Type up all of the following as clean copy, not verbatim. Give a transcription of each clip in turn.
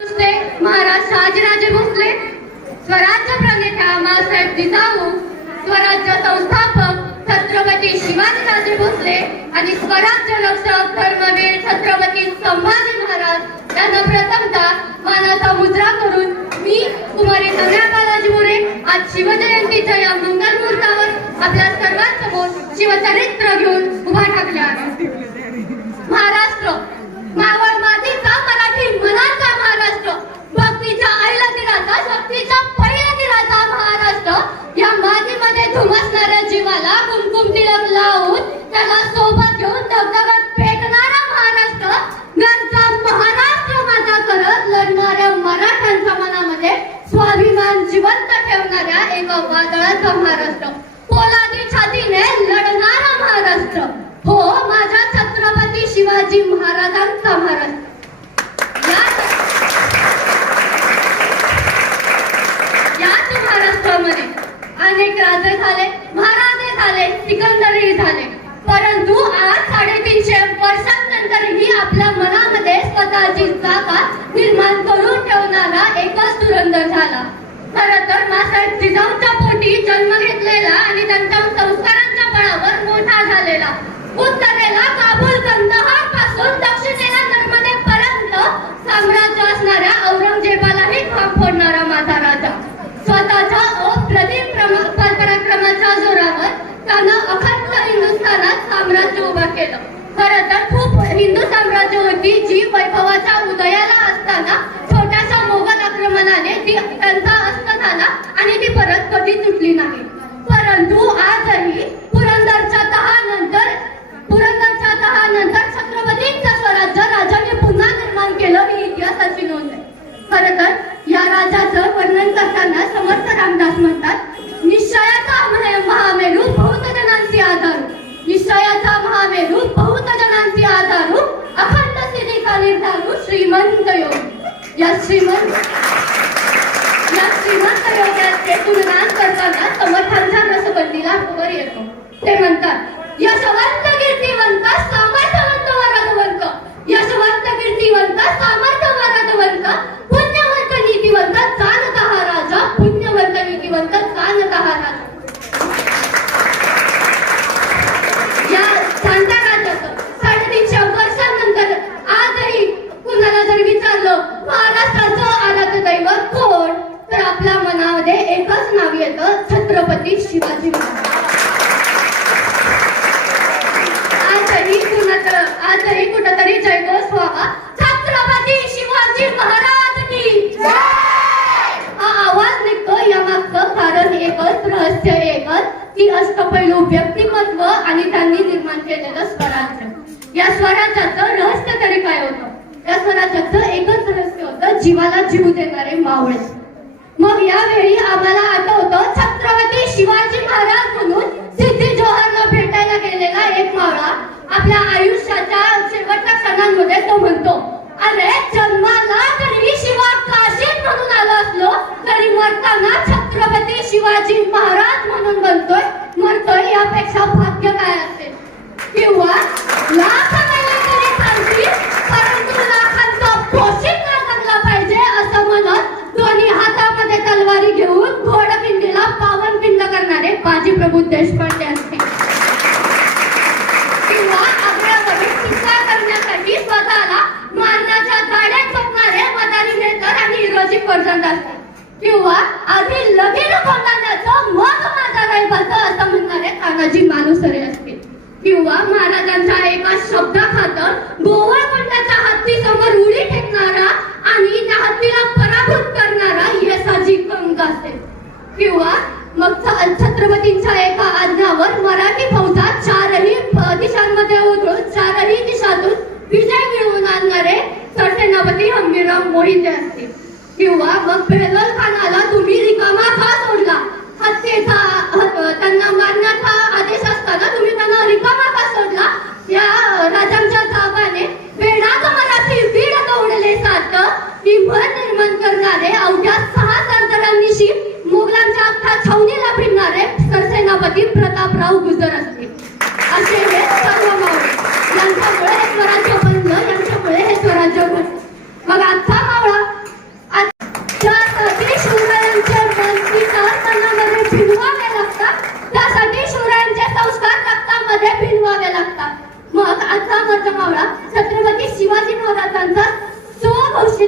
महाराज शहाजीराजे भोसले, स्वराज्य प्रणेता माँसाहेब जिजाऊ, स्वराज्य संस्थापक छत्रपती शिवाजीराजे भोसले आणि स्वराज्य रक्षक धर्मवीर छत्रपती संभाजी महाराज यांना प्रथमतः मानाचा मुद्रा करून मी कुमारी तनया बालाजी मोरे आज शिवजयंतीच्या या मंगल मुहूर्तावर आपल्या सर्वांसमोर शिवचरित्र घेऊन उभा ठाकले आहे. महाराष्ट्र मावळ मातीचा, मराठी मनाचा महाराष्ट्र, भक्तीच्या आईला दिराचा, शक्तीच्या पहिला दिराचा महाराष्ट्र, या मातीमध्ये धुमसणाऱ्या जीवाला कुमकुम तिलक लावून त्याला सोबत घेऊन धगधगत पेटणारा महाराष्ट्र, घरचा महाराष्ट्र माझा करत लढणाऱ्या मराठ्यांच्या मनामध्ये स्वाभिमान जिवंत ठेवणाऱ्या एका वादळाचा महाराष्ट्र, पोलादी छातीने लढणारा महाराष्ट्र, हो माझ्या छत्रपती शिवाजी महाराजांचा महाराष्ट्र. याच महाराष्ट्रामध्ये अनेक राजे झाले, महाराजे झाले, सिकंदरही झाले, परंतु आज 350 वर्षांनंतरही आपल्या मनामध्ये स्वतःची जागा निर्माण करून ठेवणारा एकच धुरंधर झाला. खरं तर माँसाहेब जिजाऊच्या पोटी जन्म घेतलेला आणि त्यांच्या संस्कारांच्या बळावर मोठा झालेला, उत्तरेला काबूल कंदहार पासून दक्षिणेला नर्मदेपर्यंत साम्राज्य असणाऱ्या औरंगजेबालाही खांब फोडणारा माझा राजा, स्वतःच्या अप्रतिम पराक्रमाच्या जोरावर त्यानं अखंड हिंदुस्थानात साम्राज्य उभं केलं. खरं तर खूप हिंदू साम्राज्य होती जी वैभवाच्या उदयाला असताना छोट्याशा मोगल आक्रमणाने ती त्यांचा अस्त झाला आणि ती परत कधी तुटली नाही. परंतु आजही पुरंदरच्या तहानंतर छत्रपतींचं स्वराज्य राजाने पुन्हा निर्माण केलं ही इतिहासाची नोंद आहे. खरं तर या राजाचं वर्णन करताना समर्थ रामदास म्हणतात, निश्चयाचा महामेरू बहुत जणांची आधारू, निश्चयाचा महामेरू बहुत जणांची आधारू, अखंड सिद्धिका निर्धारू श्रीमंत योग. या श्रीमंत योगाचे गुणगान करताना समर्थांच्या रसबंदीला वर येतो. ते म्हणतात, यशवंत कीर्तिवंत सामर्थ्यवंत वरदवंत, यशवंत कीर्तिवंत सामर्थ्य वरदवंत, पुण्यवंत नीतिवंत जाणता हा राजा, पुण्यवंत नीतिवंत जाणता हा राजा. या जाणत्या राजाचं 350 वर्षांनंतर आजही कुणाला जर विचारलं महाराष्ट्राचं आराध्य दैवत कोण, तर आपल्या मनामध्ये एकच नाव येतं, छत्रपती शिवाजी महाराज. आजही कुठेतरी जयघोष व्हावा, छत्रपती शिवाजी महाराज की जय. हा आवाज निघतो यामागचं कारण एकच, रहस्य एकच, की अष्टपैलू व्यक्तिमत्व आणि त्यांनी निर्माण केलेलं स्वराज्य. या स्वराज्याचं रहस्य तरी काय होतं? या स्वराज्याचं एकच रहस्य होतं, जीवाला जीव देणारे मावळे. मग यावेळी आम्हाला आठवतं छत्रपती शिवाजी महाराज म्हणून सिद्धी जोहरला भेटायला गेलेला एक मावळा आपल्या आयुष्याच्या शेवटच्या क्षणांमध्ये तो म्हणतो, अरे जन्माला तरी शिवा काशीत म्हणून आलो असलो तरी मरताना छत्रपती शिवाजी महाराज म्हणून मरतोय यापेक्षा भाग्य काय असेल. किंवा लाख मेले तरी चालतील परंतु लाखांचा पोषित न जगला पाहिजे असं म्हणत दोन्ही हातामध्ये तलवारी घेऊन घोडपिंडीला पावनपिंड करणारे बाजी प्रभू देशपांडे असतील. किंवा आपल्यावरील टीका करण्यासाठी स्वतःला मारण्याच्या गाड्या झोपणारे मदारी नेतर आणि हिरोजी पर्जंट असतात. किंवा आधी लगीन कोंडाण्याचं मग माझा रायबाचं असं म्हणणारे तानाजी मालुसरे असतील. किंवा महाराजांच्या एका शब्दाखातर गोवळकोंडाच्या हत्तीसमोर उडी फेकणारा आणि त्या हत्तीला पराभूत करणारा येसाजी कंक असेल. किंवा मग छत्रपतींच्या एका आज्ञावर मराठी फौजा 4ही दिशांमध्ये उतरून 4ही दिशातून विजय मिळवून आणणारे सरसेनापती हंबीरराव मोहिते असतील. किंवा मग पेहलवान खानाला तुम्ही रिकामा का सोडला, त्यांना मारण्याचा आदेश असताना तुम्ही त्यांना रिकामा का सोडला, या राजांच्या जाबाने वेडाच मराठी वीड दौडले सात ही म्हण निर्माण करणारे अवघ्या 6 सरदारांनिशी मुघलांच्या अख्ख्या छावणीला भिडणारे सरसेनापती प्रतापराव गुजर असतील. असे हे सर्व मावळे, यांच्यामुळे हे स्वराज्य बनलं, यांच्यामुळे हे स्वराज्य बनलं. मग आजचा मावळा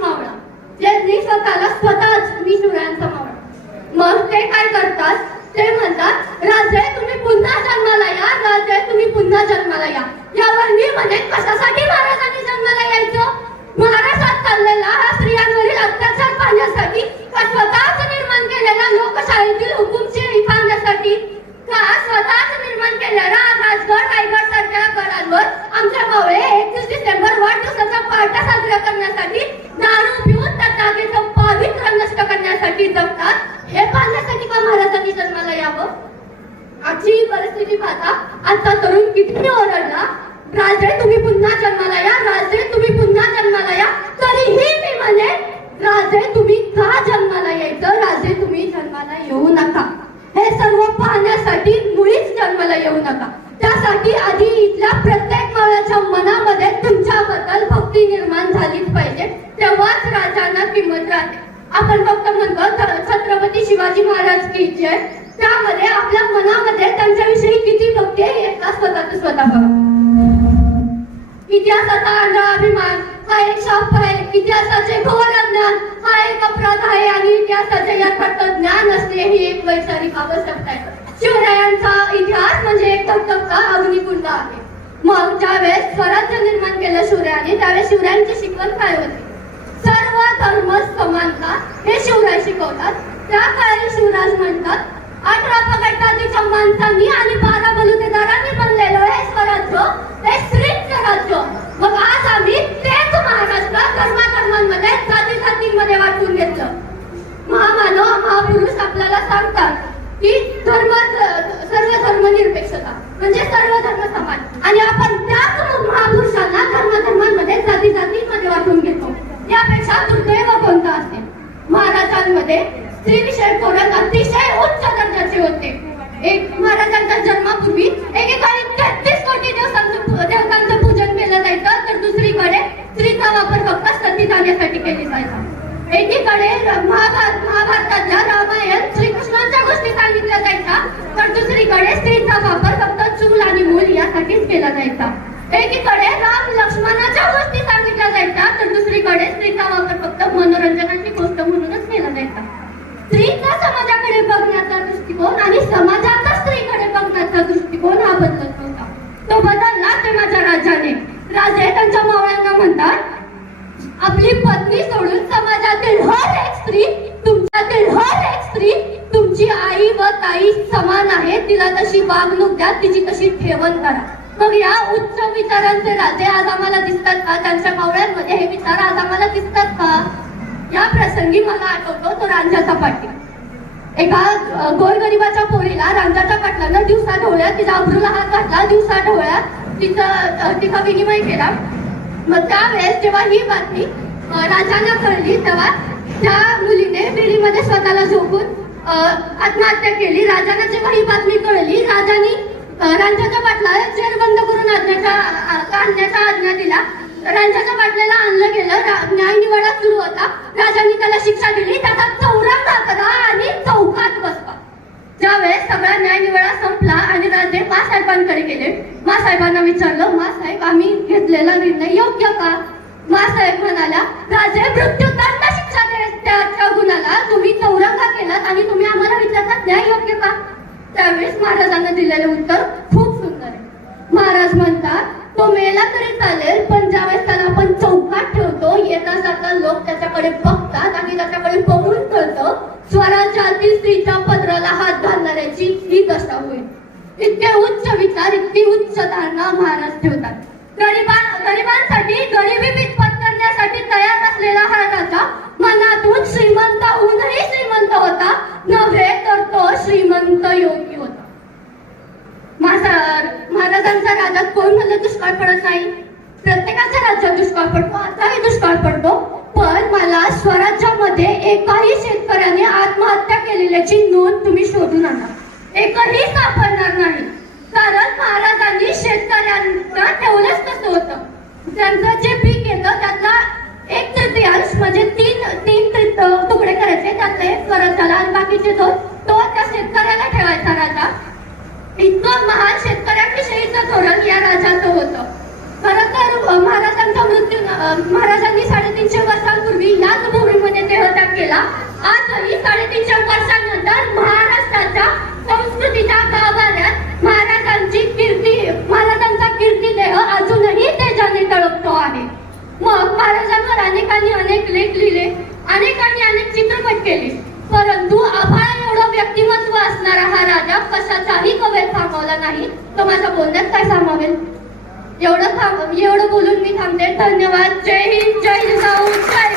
मावळा, ज्यांनी स्वतःच मी शिवरायांचा मावळा. मग ते काय करतात, ते म्हणतात राजे तुम्ही पुन्हा जन्माला या, राजे तुम्ही पुन्हा जन्माला या. यावर मी म्हणेन कशासाठी महाराजांनी जन्माला यायचं? महाराष्ट्रात चाललेला हा स्त्रियांवरील अत्याचार पाहण्यासाठी का स्वतःच निर्माण केलेला लोकशाहीतील हुकुमशाही पाहण्यासाठी, का स्वतःच निर्माण केलेला राजगड रायगड सारख्या गडांवर आमच्या मावळे 31 डिसेंबर वाढदिवसाचा पार्ट्या साजरा करण्यासाठी दारू पिऊन त्या जागेचं पवित्र नष्ट करण्यासाठी जगतात? हे पाहण्यासाठी का महाराजांनी जन्माला यावं? आजची परिस्थिती पाहता आजचा तरुण किती ओरडला, राजे तुम्ही पुन्हा जन्माला या, राजे तुम्ही पुन्हा जन्माला या. तरीही मी म्हणे राजे तुम्ही का जन्माला यायचं? राजे तुम्ही जन्माला येऊ नका. हे सर्व पाहण्यासाठी मुळीच जन्माला येऊ नका. त्यासाठी आधी इथल्या प्रत्येक मावळ्याच्या मनामध्ये तुमच्याबद्दल भक्ती निर्माण झालीच पाहिजे, तेव्हाच राजांना किंमत राहते. आपण फक्त म्हणतो छत्रपती शिवाजी महाराज की जय, त्यामध्ये आपल्या मनामध्ये त्यांच्याविषयी किती भक्ती आहे याचा स्वतः बघा. इतिहासाचा आंधळा अभिमान हा एक शाप आहे, इतिहासाचे घोर अज्ञान हा एक अपराध आहे आणि इतिहासाचे यथार्थ ज्ञान असणे ही एक वैचारिक आवश्यकता आहे. शिवरायांचा इतिहास म्हणजे एक धगधगता अग्निकुंड आहे. मग ज्यावेळेस स्वराज्य निर्माण केलं शिवरायांनी, त्यावेळेस शिवरायांची शिकवण काय होती? सर्व धर्म समानता हे शिवराय शिकवतात. त्या काळी शिवराज म्हणतात 18 पगडजातीच्या माणसांनी आणि 12 बलुतेदारांनी बनलेलं हे स्वराज्य हे स्त्रीचं राज्य. मग आज आम्ही तेच महाराष्ट्र धर्माधर्मांमध्ये जातींमध्ये वाटून घेतलं. महामानव महापुरुष आपल्याला सांगतात की सर्व धर्मनिरपेक्षता म्हणजे सर्व धर्म समान, आणि आपण त्याच महापुरुषांना धर्माधर्मांमध्ये जातींमध्ये वाटून घेतो. यापेक्षा दुर्दैव कोणतं असेल? महाराजांमध्ये स्त्रीविषयक धोरण अतिशय उच्च दर्जाचे होते. एक महाराजांच्या जन्मापूर्वी एकेकाळी 33 कोटी देवतांचं पूजन केलं जायचं, तर दुसरीकडे स्त्रीचा वापर फक्त सती जाण्यासाठी केला जायचा. एकीकडे महाभारताच्या रामायण श्रीकृष्णांच्या गोष्टी सांगितल्या जायच्या, तर दुसरीकडे स्त्रीचा वापर फक्त चूल आणि मूल यासाठीच केला जायचा. एकीकडे राम लक्ष्मणाच्या गोष्टी सांगितल्या जायच्या, तर दुसरीकडे स्त्रीचा वापर फक्त मनोरंजनाची गोष्ट म्हणूनच केला जायचा. स्त्रीचा समाजाकडे बघण्याचा दृष्टिकोन आणि समाजाचा स्त्रीकडे बघण्याचा दृष्टिकोन हा बदलत होता. तो बदलला ते माझ्या राजाने. राजे त्यांच्या मावळ्यांना म्हणतात आपली पत्नी सोडून समाजातील हर एक स्त्री, तुमच्यातील हर एक स्त्री तुमची आई व ताई समान आहे. तिला तशी वागणूक द्या, तिची तशी ठेवण करा. मग या उच्च विचारांचे राजे आज आम्हाला दिसतात का? त्यांच्या मावळ्यांमध्ये हे विचार आज आम्हाला दिसतात का? या प्रसंगी मला आठवतो तो रांझ्याचा पाटी. एका गोरगरिबाच्या पोरीला रांझ्याच्या पाटलानं दिवसा ढवळ्या तिच्या अब्रूला हात घातला, दिवसा ढवळ्या तिचा विनिमय केला. मग त्यावेळेस जेव्हा ही बातमी राजांना कळली, तेव्हा त्या मुलीने विहिरीमध्ये स्वतःला झोपून आत्महत्या केली. राजांना जेव्हा ही बातमी कळली, राजांनी रांझ्याच्या पाटलाला जेल बंद करून आणण्याचा आज्ञा दिला. रांझ्याच्या पाटलाला आणलं गेलं. न्यायनिवाडा सुरू होता. राजांनी त्याला शिक्षा दिली. त्याचा चौरंग करा आणि चौकात बसवा. ज्यावेळेस सगळा न्यायनिवाडा संपला आणि राजे मासाहेबांकडे गेले, मासाहेबांना विचारलं मासाहेब आम्ही घेतलेला निर्णय योग्य का? मासाहेब म्हणाल्या राजे मृत्यूदंड शिक्षा त्या गुन्ह्याला तुम्ही चौरंगा केलात आणि तुम्ही आम्हाला विचारतात न्याय योग्य का? त्यावेळेस महाराजांना दिलेलं उत्तर खूप सुंदर आहे. महाराज म्हणतात तो मेला तरी चालेल, पण ज्यावेळेस त्याला आपण चौकात ठेवतो, येता जाता लोक त्याच्याकडे बघतात आणि त्याच्याकडे बघून कळतं स्वराज्यातील स्त्रीच्या पदराला हात घालणाऱ्याची ही दशा होईल. इतके उच्च विचार, इतकी उच्च धारणा महाराज ठेवतात. गरिबांसाठी गरिबी पितपत करण्यासाठी तयार असलेला हा राजा मनातून श्रीमंताहूनही श्रीमंत होता, नव्हे तर तो श्रीमंत योगी होता. महाराजांच्या राज्यात कोण म्हणलं दुष्काळ पडत नाही? प्रत्येकाच्या राज्यात दुष्काळ पडतो, आताही दुष्काळ पडतो. पण मला स्वराज्यामध्ये एकाही शेतकऱ्याने आत्महत्या केलेल्याची नोंद तुम्ही शोधून आणा, एकही सापडणार नाही. कारण महाराजांनी शेतकऱ्यांना ठेवलंच कसं होतं, त्यांचं जे पीक येतं त्यातला 1/3 म्हणजे तीन तुकडे करायचे, त्यातले एक स्वराज्याला आणि बाकीचे तो त्या शेतकऱ्याला ठेवायचा राजा. इतकं महान शेतकऱ्यांविषयीचं धोरण या राजाचं होतं. खरं तर महाराजांचा मृत्यू महाराजांनी 350 वर्षांपूर्वी आजही 350 वर्षांनंतर महाराष्ट्राच्या संस्कृतीच्या गाभाऱ्यात महाराजांचा कीर्तिदेह अजूनही तेजाने तळपतो आहे. मग महाराजांवर अनेकांनी अनेक लेख लिहिले, अनेकांनी अनेक चित्रपट केले, परंतु आभाळ एवढं व्यक्तिमत्व असणारा हा राजा कशाचाही कवेत थांबवला नाही. तो माझ्या बोलण्यात काय सामावेल? एवढं बोलून मी थांबते. धन्यवाद. जय हिंद, जय जिजाऊ, जय